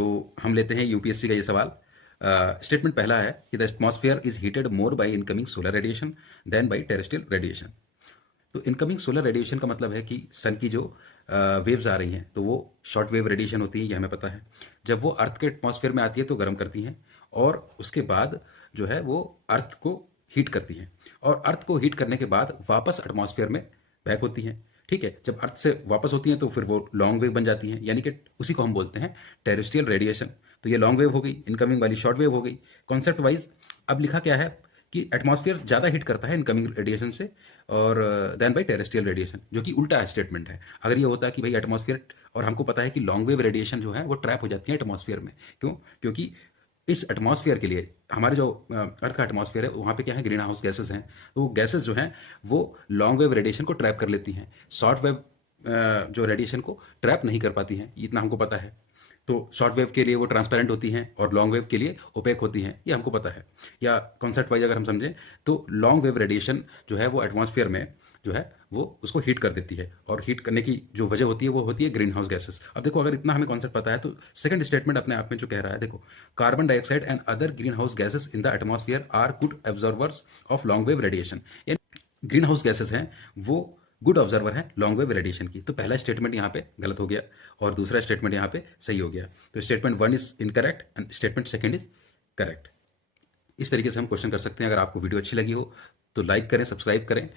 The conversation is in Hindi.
तो हम लेते हैं यूपीएससी का ये सवाल। स्टेटमेंट पहला है कि the atmosphere is heated more by incoming solar radiation than by terrestrial radiation. तो इनकमिंग सोलर रेडिएशन का मतलब है कि सन की जो वेव्स आ रही हैं तो वो शॉर्ट वेव रेडिएशन होती है, ये हमें पता है। जब वो अर्थ के एटमॉस्फेयर में आती है तो गर्म करती हैं, और उसके बाद जो है वो अर्थ को हीट करती हैं, और अर्थ को हीट करने के बाद वापस एटमॉस्फेयर में बैक होती हैं। ठीक है, जब अर्थ से वापस होती हैं तो फिर वो लॉन्ग वेव बन जाती हैं, यानी कि उसी को हम बोलते हैं टेरेस्ट्रियल रेडिएशन। तो ये लॉन्ग वेव हो गई, इनकमिंग वाली शॉर्ट वेव हो गई। कॉन्सेप्ट वाइज अब लिखा क्या है कि एटमॉस्फेयर ज़्यादा हीट करता है इनकमिंग रेडिएशन से और देन बाई टेरेस्ट्रियल रेडिएशन, जो कि उल्टा स्टेटमेंट है। अगर ये होता कि भाई एटमॉस्फेयर, और हमको पता है कि लॉन्ग वेव रेडिएशन जो है वो ट्रैप हो जाती है एटमॉस्फेयर में। क्यों? क्योंकि इस एटमॉस्फेयर के लिए हमारे जो अर्थ का एटमॉस्फेयर है वहाँ पे क्या है, ग्रीन हाउस गैसेज हैं। तो वो गैसेज जो हैं वो लॉन्ग वेव रेडिएशन को ट्रैप कर लेती हैं, शॉर्ट वेव जो रेडिएशन को ट्रैप नहीं कर पाती हैं, इतना हमको पता है। तो शॉर्ट वेव के लिए वो ट्रांसपेरेंट होती हैं और लॉन्ग वेव के लिए ओपेक होती हैं, ये हमको पता है। या कॉन्सेप्ट वाइज अगर हम समझें तो लॉन्ग वेव रेडिएशन जो है वो एटमॉस्फेयर में जो है वो उसको हीट कर देती है, और हीट करने की जो वजह होती है वो होती है ग्रीन हाउस गैसेस। अब देखो, अगर इतना हमें कॉन्सेप्ट पता है तो सेकंड स्टेटमेंट अपने आप में जो कह रहा है, देखो, carbon dioxide and other green house gases in the atmosphere are good absorbers of long wave radiation. Green house gases हैं वो गुड ऑब्जर्वर है लॉन्ग वेव रेडिएशन की। तो पहला स्टेटमेंट यहाँ पे गलत हो गया और दूसरा स्टेटमेंट यहाँ पे सही हो गया। तो statement one is incorrect and statement second is correct. इस तरीके से हम क्वेश्चन कर सकते हैं। अगर आपको वीडियो अच्छी लगी हो तो लाइक करें, सब्सक्राइब करें,